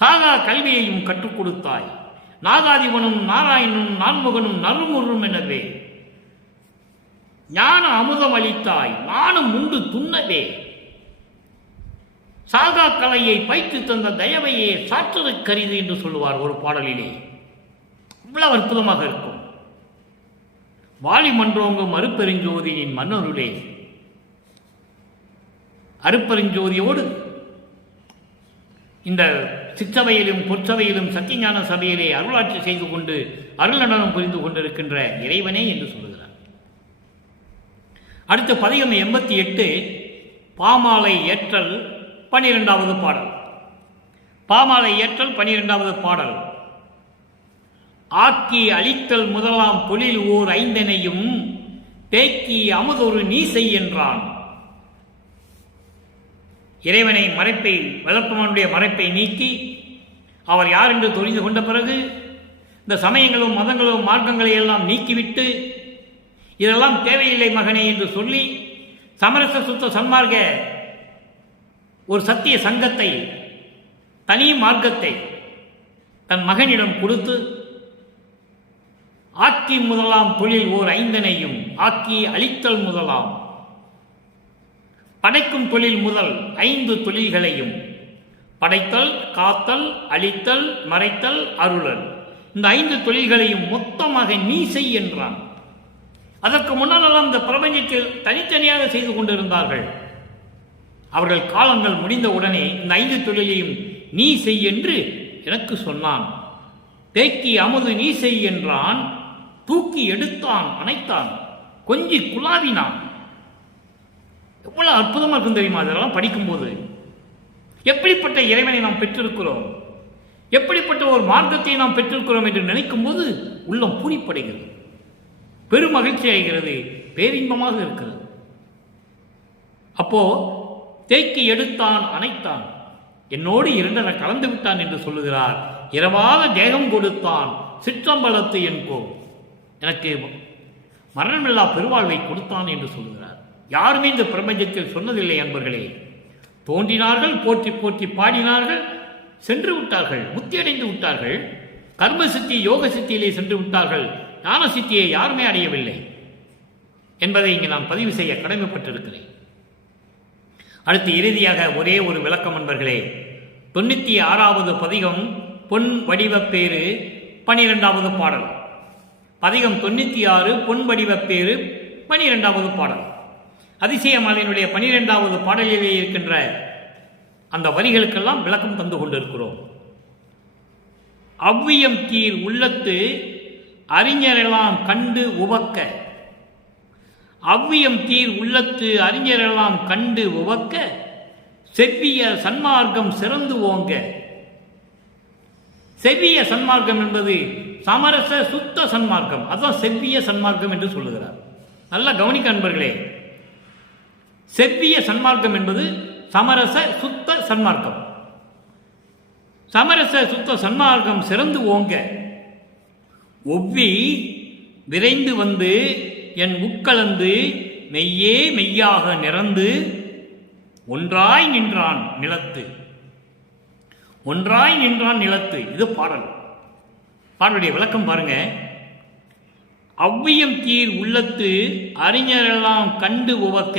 சாகா கல்வியையும் கற்றுக் கொடுத்தாய். நாகாதிபனும் நாராயணனும் நான்முகனும் நறுமுறும் எனவே ஞான அமுதம் அளித்தாய், நானும் உண்டு துண்ணவே. சாகா கலையை பயிற்று தந்த தயவையே சாற்றுதை கரிது என்று சொல்லுவார் ஒரு பாடலிலே. இவ்வளவு அற்புதமாக இருக்கும். வாலி மன்றோங்கும் அருப்பெருஞ்சோதியின் மன்னருளே. அருப்பெருஞ்சோதியோடு இந்த சிற்றவையிலும் பொற்சபையிலும் சத்தியஞான சபையிலே அருளாட்சி செய்து கொண்டு அருள் நடனம் புரிந்து கொண்டிருக்கின்ற இறைவனே என்று சொல்லுகிறார். அடுத்த பதிகம் 88, பாமாலை ஏற்றல் 12வது பாடல். பாமாலை ஏற்றல் 12வது பாடல். ஆக்கி அளித்தல் முதலாம் தொழில் ஓர் 5னையும் தேக்கி அமுதொரு நீசை என்றான். இறைவனை மறைப்பை, வளர்ப்பவனுடைய மறைப்பை நீக்கி அவர் யார் என்று தெரிந்து கொண்ட பிறகு இந்த சமயங்களும் மதங்களும் மார்க்கங்களை எல்லாம் நீக்கிவிட்டு இதெல்லாம் தேவையில்லை மகனே என்று சொல்லி சமரச சுத்த சன்மார்க்க ஒரு சத்திய சங்கத்தை, தனி மார்க்கத்தை தன் மகனிடம் கொடுத்து ஆக்கி முதலாம் தொழில் ஓர் 5னையும் ஆக்கி அளித்தல் முதலாம், படைக்கும் தொழில் முதல் 5 தொழில்களையும், படைத்தல், காத்தல், அழித்தல், மறைத்தல், அருளல், இந்த 5 தொழில்களையும் மொத்தமாக நீ செய் என்றான். அதற்கு முன்னாலெல்லாம் இந்த பிரபஞ்சத்தில் தனித்தனியாக செய்து கொண்டிருந்தார்கள். அவர்கள் காலங்கள் முடிந்த உடனே இந்த 5 தொழிலையும் நீ செய் என்று எனக்கு சொன்னான். தேக்கி அமுது நீ செய் என்றான். தூக்கி எடுத்தான், அணைத்தான், கொஞ்சி குலாவினான். எவ்வளவு அற்புதமா இருக்கும் தெரியுமா அதெல்லாம் படிக்கும்போது? எப்படிப்பட்ட இறைவனை நாம் பெற்றிருக்கிறோம், எப்படிப்பட்ட ஒரு மார்க்கத்தை நாம் பெற்றிருக்கிறோம் என்று நினைக்கும் போது உள்ளம் பூரிப்படைகிறது, பெரும் மகிழ்ச்சி ஆகிறது, பேரின்பமாக இருக்கிறது. அப்போ தேக்கி எடுத்தான், அணைத்தான், என்னோடு இரண்டரை கலந்து விட்டான் என்று சொல்லுகிறார். இரவாத தேகம் கொடுத்தான், சிற்றம்பலத்து என்போ, எனக்கு மரணமில்லா பெருவாழ்வை கொடுத்தான் என்று சொல்லுகிறார். யாருமே இந்த பிரபஞ்சத்தில் சொன்னதில்லை அன்பர்களே. தோன்றினார்கள், போற்றி போற்றி பாடினார்கள், சென்று விட்டார்கள், முத்தியடைந்து விட்டார்கள். கர்ம சித்தி யோக சித்தியிலே சென்று விட்டார்கள். ஞான சித்தியை யாருமே அடையவில்லை என்பதை இங்கு நான் பதிவு செய்ய கடமைப்பட்டிருக்கிறேன். அடுத்து இறுதியாக ஒரே ஒரு விளக்கம் அன்பர்களே. 96வது பதிகம் பொன் வடிவப்பேறு 12வது பாடல். பதிகம் 96 பொன் வடிவப்பேறு 12வது பாடல். அதிசயமாலையினுடைய 12வது பாடலிலே இருக்கின்ற அந்த வரிகளுக்கெல்லாம் விளக்கம் தந்து கொண்டிருக்கிறோம். அவ்வியம் தீர் உள்ளத்து அறிஞரெல்லாம் கண்டு உவக்க, அவ்வியம் தீர் உள்ளத்து அறிஞரெல்லாம் கண்டு உவக்க, செவ்விய சன்மார்க்கம் சிறந்து ஓங்க. செவ்விய சன்மார்க்கம் என்பது சமரச சுத்த சன்மார்க்கம், அதுதான் செவ்விய சன்மார்க்கம் என்று சொல்லுகிறார். நல்லா கவனிக்க அன்பர்களே. செவ்விய சன்மார்க்கம் என்பது சமரச சுத்த சன்மார்க்கம். சமரச சுத்த சன்மார்க்கம் சிறந்து ஓங்க. ஒவ்வி விரைந்து வந்து என் உட்கலந்து மெய்யே மெய்யாக நிறந்து ஒன்றாய் நின்றான் நிலத்து. ஒன்றாய் நின்றான் நிலத்து, இது பாடல். பாடலுடைய விளக்கம் பாருங்க. அவ்வியம் தீர் உள்ளத்து அறிஞரெல்லாம் கண்டு உவக்க,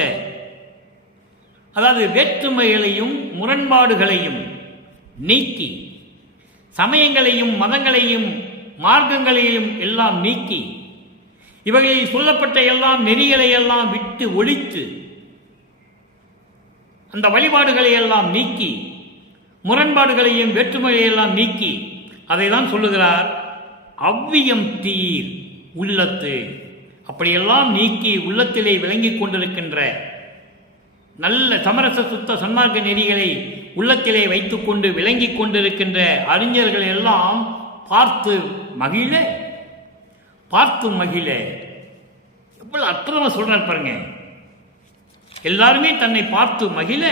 அதாவது வேற்றுமைகளையும் முரண்பாடுகளையும் நீக்கி, சமயங்களையும் மதங்களையும் மார்க்கங்களையும் எல்லாம் நீக்கி, இவைகளில் சொல்லப்பட்ட எல்லாம் நெறிகளை எல்லாம் விட்டு ஒழித்து, அந்த வழிபாடுகளை எல்லாம் நீக்கி, முரண்பாடுகளையும் வேற்றுமைகளை எல்லாம் நீக்கி, அதை தான் சொல்லுகிறார் அவ்வியம் தீர் உள்ளத்து. அப்படியெல்லாம் நீக்கி உள்ளத்திலே விளங்கிக் கொண்டிருக்கின்ற நல்ல சமரச சுத்த சன்மார்க்க நெறிகளை உள்ளத்திலே வைத்துக் கொண்டு விளங்கிக் கொண்டிருக்கின்ற அறிஞர்கள் எல்லாம் பார்த்து மகிழ, பார்த்து மகிழ. எவ்வளவு அற்புதமா சொல்றார் பாருங்க. எல்லாருமே தன்னை பார்த்து மகிழ,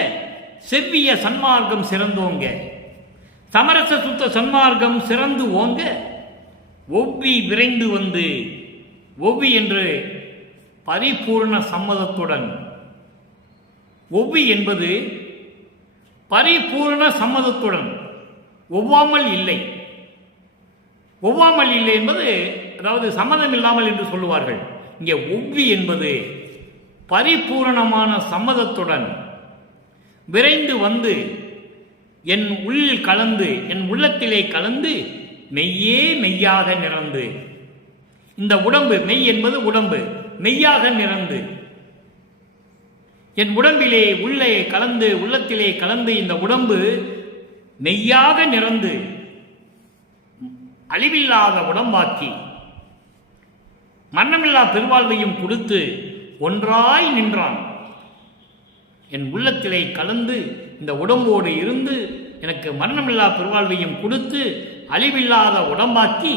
செவ்விய சன்மார்க்கம் சிறந்தோங்க, சமரச சுத்த சன்மார்க்கம் சிறந்து ஓங்க. ஒவ்வி விரைந்து வந்து, ஒவ்வி என்று பரிபூர்ண சம்மதத்துடன், ஒவ்வி என்பது பரிபூர்ண சம்மதத்துடன், ஒவ்வாமல் இல்லை. ஒவ்வாமல் இல்லை என்பது அதாவது சம்மதம் இல்லாமல் என்று சொல்லுவார்கள். இங்கே ஒவ்வி என்பது பரிபூரணமான சம்மதத்துடன் விரைந்து வந்து என் உள் கலந்து, என் உள்ளத்திலே கலந்து மெய்யே மெய்யாக நிறந்து. இந்த உடம்பு, மெய் என்பது உடம்பு, மெய்யாக நிறந்து என் உடம்பிலே உள்ளே கலந்து, உள்ளத்திலே கலந்து இந்த உடம்பு மெய்யாக நிறந்து அழிவில்லாத உடம்பாக்கி மரணமில்லா பெருவாழ்வையும் கொடுத்து ஒன்றாய் நின்றான். என் உள்ளத்திலே கலந்து இந்த உடம்போடு இருந்து எனக்கு மரணமில்லா பெருவாழ்வையும் கொடுத்து அழிவில்லாத உடம்பாக்கி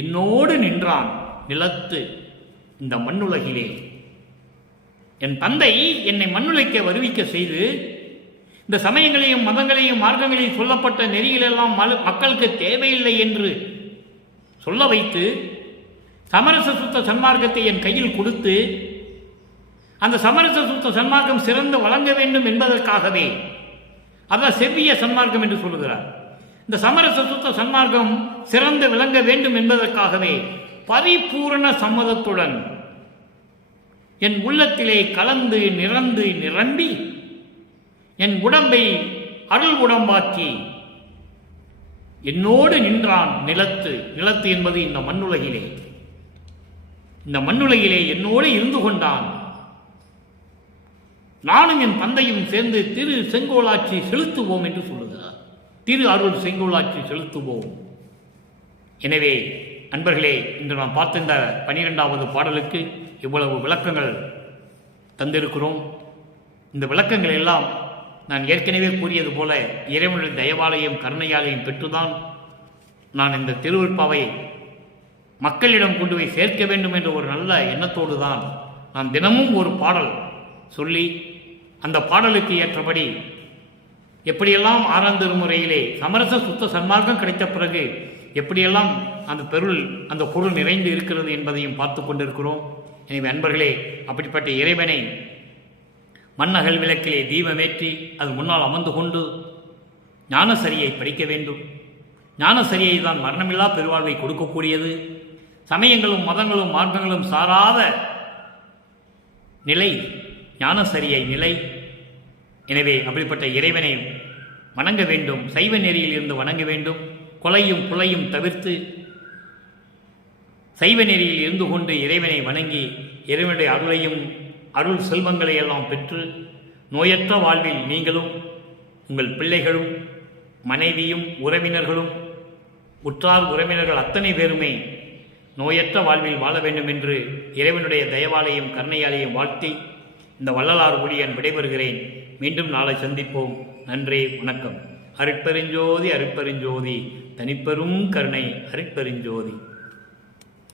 என்னோடு நின்றான் நிலத்து, இந்த மண்ணுலகிலே. என் தந்தை என்னை மண்ணுலைக்க வருவிக்க செய்து இந்த சமயங்களையும் மதங்களையும் மார்க்கங்களையும் சொல்லப்பட்ட நெறிகளெல்லாம் மக்களுக்கு தேவையில்லை என்று சொல்ல வைத்து சமரச சுத்த சன்மார்க்கத்தை என் கையில் கொடுத்து அந்த சமரச சுத்த சன்மார்க்கம் சிறந்து வழங்க வேண்டும் என்பதற்காகவே, அதான் செவ்விய சன்மார்க்கம் என்று சொல்லுகிறார். இந்த சமரச சுத்த சன்மார்க்கம் சிறந்து விளங்க வேண்டும் என்பதற்காகவே பரிபூரண சம்மதத்துடன் என் உள்ளத்திலே கலந்து நிறந்து நிரம்பி என் உடம்பை அருள் உடம்பாக்கி என்னோடு நின்றான் நிலத்து. நிலத்து என்பது இந்த மண்ணுலகிலே, இந்த மண்ணுலகிலே என்னோடு இருந்து கொண்டான். நானும் என் தந்தையும் சேர்ந்து திரு செங்கோலாட்சி செலுத்துவோம் என்று சொல்லுகிறார். திரு அருள் செங்கோலாட்சி செலுத்துவோம். எனவே அன்பர்களே, இன்று நாம் பார்த்த இந்த 12வது பாடலுக்கு இவ்வளவு விளக்கங்கள் தந்திருக்கிறோம். இந்த விளக்கங்கள் எல்லாம் நான் ஏற்கனவே கூறியது போல இறைவனுடைய தயவாலயம் கருணையாலயம் பெற்றுதான் நான் இந்த திருவருட்பாவை மக்களிடம் கொண்டு போய் சேர்க்க வேண்டும் என்ற ஒரு நல்ல எண்ணத்தோடு தான் நான் தினமும் ஒரு பாடல் சொல்லி அந்த பாடலுக்கு ஏற்றபடி எப்படியெல்லாம் ஆறாம் திருமுறையிலே சமரச சுத்த சன்மார்க்கம் கிடைத்த பிறகு எப்படியெல்லாம் அந்த பொருள் நிறைந்து இருக்கிறது என்பதையும் பார்த்து கொண்டிருக்கிறோம். எனவே அன்பர்களே, அப்படிப்பட்ட இறைவனை மண்ணகல் விளக்கிலே தீபமேற்றி அது முன்னால் அமர்ந்து கொண்டு ஞானசரியை படிக்க வேண்டும். ஞானசரியை தான் மரணமில்லா பெருவாழ்வை கொடுக்கக்கூடியது. சமயங்களும் மதங்களும் மார்க்கங்களும் சாராத நிலை ஞானசரியை நிலை. எனவே அப்படிப்பட்ட இறைவனை வணங்க வேண்டும். சைவ நெறியில் இருந்து வணங்க வேண்டும். கொலையும் புலையும் தவிர்த்து சைவ நெறியில் இருந்து கொண்டு இறைவனை வணங்கி இறைவனுடைய அருள் செல்வங்களை எல்லாம் பெற்று நோயற்ற வாழ்வில் நீங்களும் உங்கள் பிள்ளைகளும் மனைவியும் உறவினர்களும் உற்றார் உறவினர்கள் அத்தனை பேருமே நோயற்ற வாழ்வில் வாழ வேண்டும் என்று இறைவனுடைய தயவாலயம் கருணையாலயம் வாழ்த்தி இந்த வள்ளலார் ஊழியன் விடைபெறுகிறேன். மீண்டும் நாளை சந்திப்போம். நன்றி, வணக்கம். அருட்பெருஞ்சோதி அருட்பெருஞ்சோதி தனிப்பெரும் கருணை அருட்பெருஞ்சோதி.